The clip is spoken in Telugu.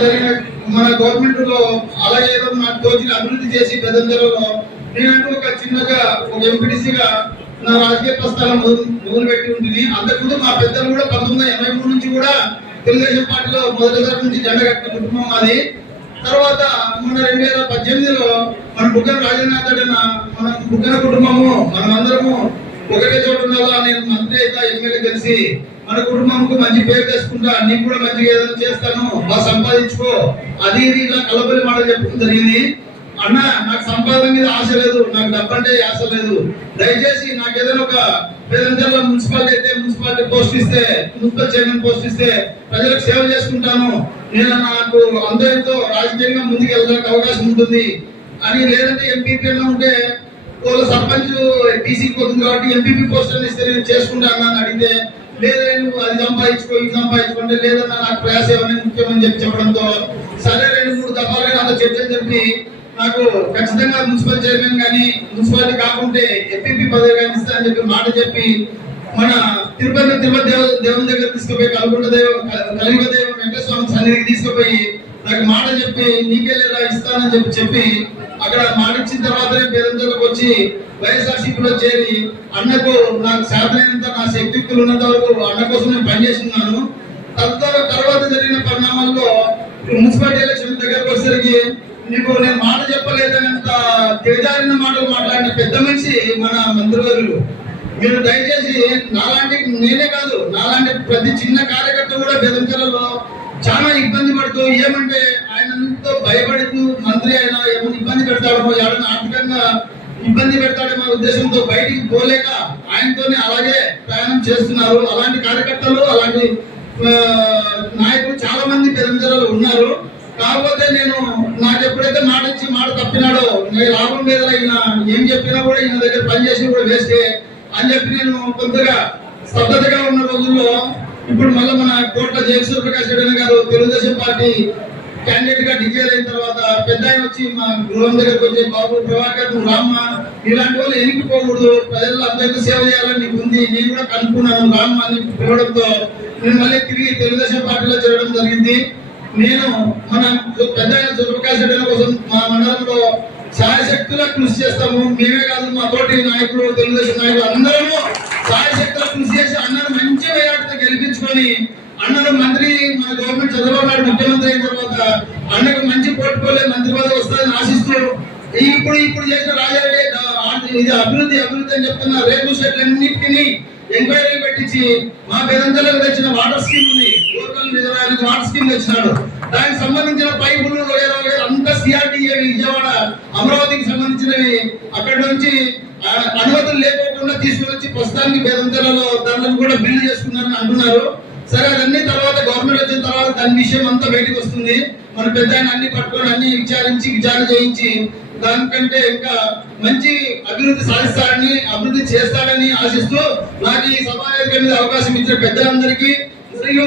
జరిగిన మన గవర్నమెంట్లో అలాగే ఏదో నాకు తోచిన అభివృద్ధి చేసి పెద్దంజలలో నేనంటూ ఒక చిన్నగా ఒక ఎంపీటీసీగా నా రాజకీయ ప్రస్థానం మొదలు మొదలుపెట్టి ఉంటుంది అంతకుముందు మా పెద్దలు కూడా పంతొమ్మిది వందల ఎనభై మూడు నుంచి కూడా తెలుగుదేశం పార్టీలో మొదటి తరగతి నుంచి జెండా కట్టిన కుటుంబం మాది. తర్వాత మొన్న రెండు వేల పద్దెనిమిదిలో మన బుగ్గన రాజేంద్ర మన బుగ్గన కుటుంబము మనమందరము ఒకటే చోటు ఉండాలా నేను మంత్రి అయితే ఎమ్మెల్యే కలిసి మన కుటుంబంకు మంచి పేరు తెచ్చుకుంటా నీకు కూడా మంచిగా ఏదైనా చేస్తాను బాగా సంపాదించుకో. అది ఇది ఇలా కలబలి మాట చెప్పడం జరిగింది అన్న నాకు సంపాదన మీద ఆశ లేదు నాకు డబ్బు అంటే ఆశ లేదు. దయచేసి నాకు ఏదైనా ఒక పేదంజర్ల మున్సిపాలిటీ అయితే మున్సిపాలిటీ పోస్ట్ ఇస్తే మున్సిపల్ చైర్మన్ పోస్ట్ ఇస్తే ప్రజలకు సేవ చేసుకుంటాను. నేను నాకు అందరితో రాజకీయంగా ముందుకు వెళ్ళడానికి అవకాశం ఉంటుంది. అని లేదంటే ఎంపీపీ ఉంటే వాళ్ళ సర్పంచ్ టీసీ పోతుంది కాబట్టి ఎంపీపీ పోస్ట్ అని ఇస్తే నేను చేసుకుంటాను అని అడిగితే లేదా నువ్వు అది సంపాదించుకో ఇది సంపాదించుకుంటే లేదన్నా నాకు ప్రయాస ఏమైనా ముఖ్యమని చెప్పి చెప్పడంతో సరే రెండు మూడు దఫాలుగా నాతో చర్చలు చెప్పి నాకు ఖచ్చితంగా మున్సిపల్ చైర్మన్ కానీ మున్సిపాలిటీ కాకుంటే ఎంపీపీ పదవి కానీ ఇస్తా అని చెప్పి మాట చెప్పి మన తిరుపతి తిరుపతి దేవ దేవుని దగ్గర తీసుకుపోయి కలుగుంట దేవం కలిగ దేవం వెంకటస్వామి సన్నిధికి తీసుకుపోయి నాకు మాట చెప్పి నీకే ఇస్తానని చెప్పి చెప్పి అక్కడ మాట ఇచ్చిన తర్వాతనే పేరంజలకు వచ్చి వైఎస్ఆర్సీపీలో చేరి అన్నకు నాకు సాధనైనంత నా శక్తిక్తులు ఉన్నంత వరకు అన్న కోసం నేను పనిచేస్తున్నాను తర్వాత తర్వాత జరిగిన పరిణామాల్లో మున్సిపాలిటీ ఎలక్షన్ దగ్గరకు వచ్చేసరికి నీకు నేను మాట చెప్పలేదనంత దిగజారిన మాటలు మాట్లాడిన పెద్ద మనిషి మన మంత్రివర్యులు. మీరు దయచేసి నాలాంటి నేనే కాదు నాలాంటి ప్రతి చిన్న కార్యకర్త కూడా బెదంచెలలో చాలా ఇబ్బంది పడుతూ ఏమంటే ఆయన ఎంతో భయపడుతూ మంత్రి అయినా ఏమైనా ఇబ్బంది పెడతాడేమో ఎవరైనా ఆర్థికంగా ఇబ్బంది పెడతాడేమో ఉద్దేశంతో బయటికి పోలేక ఆయనతోనే అలాగే ప్రయాణం చేస్తున్నారు. అలాంటి కార్యకర్తలు అలాంటి నాయకులు చాలా మంది బెదంచెలలో ఉన్నారు. కాకపోతే నేను నాకు ఎప్పుడైతే మాట ఇచ్చి మాట తప్పినాడో నేను లాభం మీద ఈయన ఏం చెప్పినా కూడా ఈయన దగ్గర పని చేసి కూడా వేస్తే అని చెప్పి నేను కొంతగా స్తబ్దతగా ఉన్న రోజుల్లో ఇప్పుడు మళ్ళీ మన కోట్ల జయసూర్ ప్రకాష్ రెడ్డి గారు తెలుగుదేశం పార్టీ క్యాండిడేట్గా డిక్లేర్ అయిన తర్వాత పెద్ద వచ్చి మా గృహం దగ్గరకు వచ్చి బాబు ప్రభాకర్ నువ్వు రామ్మ. ఇలాంటి వాళ్ళు ఎనికిపోకూడదు ప్రజలు అందరికీ సేవ చేయాలని నీకు ఉంది. నేను కూడా కనుక్కున్నాను. రామ్మ అని పిలవడంతో నేను మళ్ళీ తిరిగి తెలుగుదేశం పార్టీలో చేరడం జరిగింది. నేను మన పెద్ద సుప్రకాష్ రెడ్డి కోసం మా మండలంలో సాయశక్తులా కృషి చేస్తాము. మేమే కాదు మా తోటి నాయకులు తెలుగుదేశం నాయకులు అందరము గెలిపించుకొని అన్నను మంత్రి మన గవర్నమెంట్ చంద్రబాబు నాయుడు ముఖ్యమంత్రి అయిన తర్వాత అన్నకు మంచి పోర్టుకోలే మంత్రి పదవి వస్తుందని ఆశిస్తూ ఇప్పుడు ఇప్పుడు చేసిన రాజారెడ్డి ఇది అభివృద్ధి అభివృద్ధి అని చెప్తున్న రేపు షెడ్లన్నింటినీ ఎంక్వైరీ పెట్టించి మా బెదంతలకు తెచ్చిన వాటర్ స్కీమ్ ఉంది. లోకల్ రిజర్వాయర్కి వాటర్ స్కీమ్ తెచ్చినాడు. దానికి సంబంధించిన పైపులు అంతా సిఆర్టీఏ విజయవాడ అమరావతికి సంబంధించినవి. అక్కడి నుంచి అనుమతులు లేకోకుండా తీసుకుని వచ్చి ప్రస్తుతానికి పేదంతలలో దాంట్లో కూడా బిల్లు చేసుకున్నారని అంటున్నారు. సరే అదన్నీ తర్వాత గవర్నమెంట్ వచ్చిన తర్వాత దాని విషయం అంతా బయటకు వస్తుంది. మన పెద్ద అన్ని పట్టుకొని అన్ని విచారించి విచారణ చేయించి దానికంటే ఇంకా మంచి అభివృద్ధి సాధిస్తాడని అభివృద్ధి చేస్తాడని ఆశిస్తూ నాకు ఈ సమావేశం మీద అవకాశం ఇచ్చిన పెద్దలందరికీ మరియు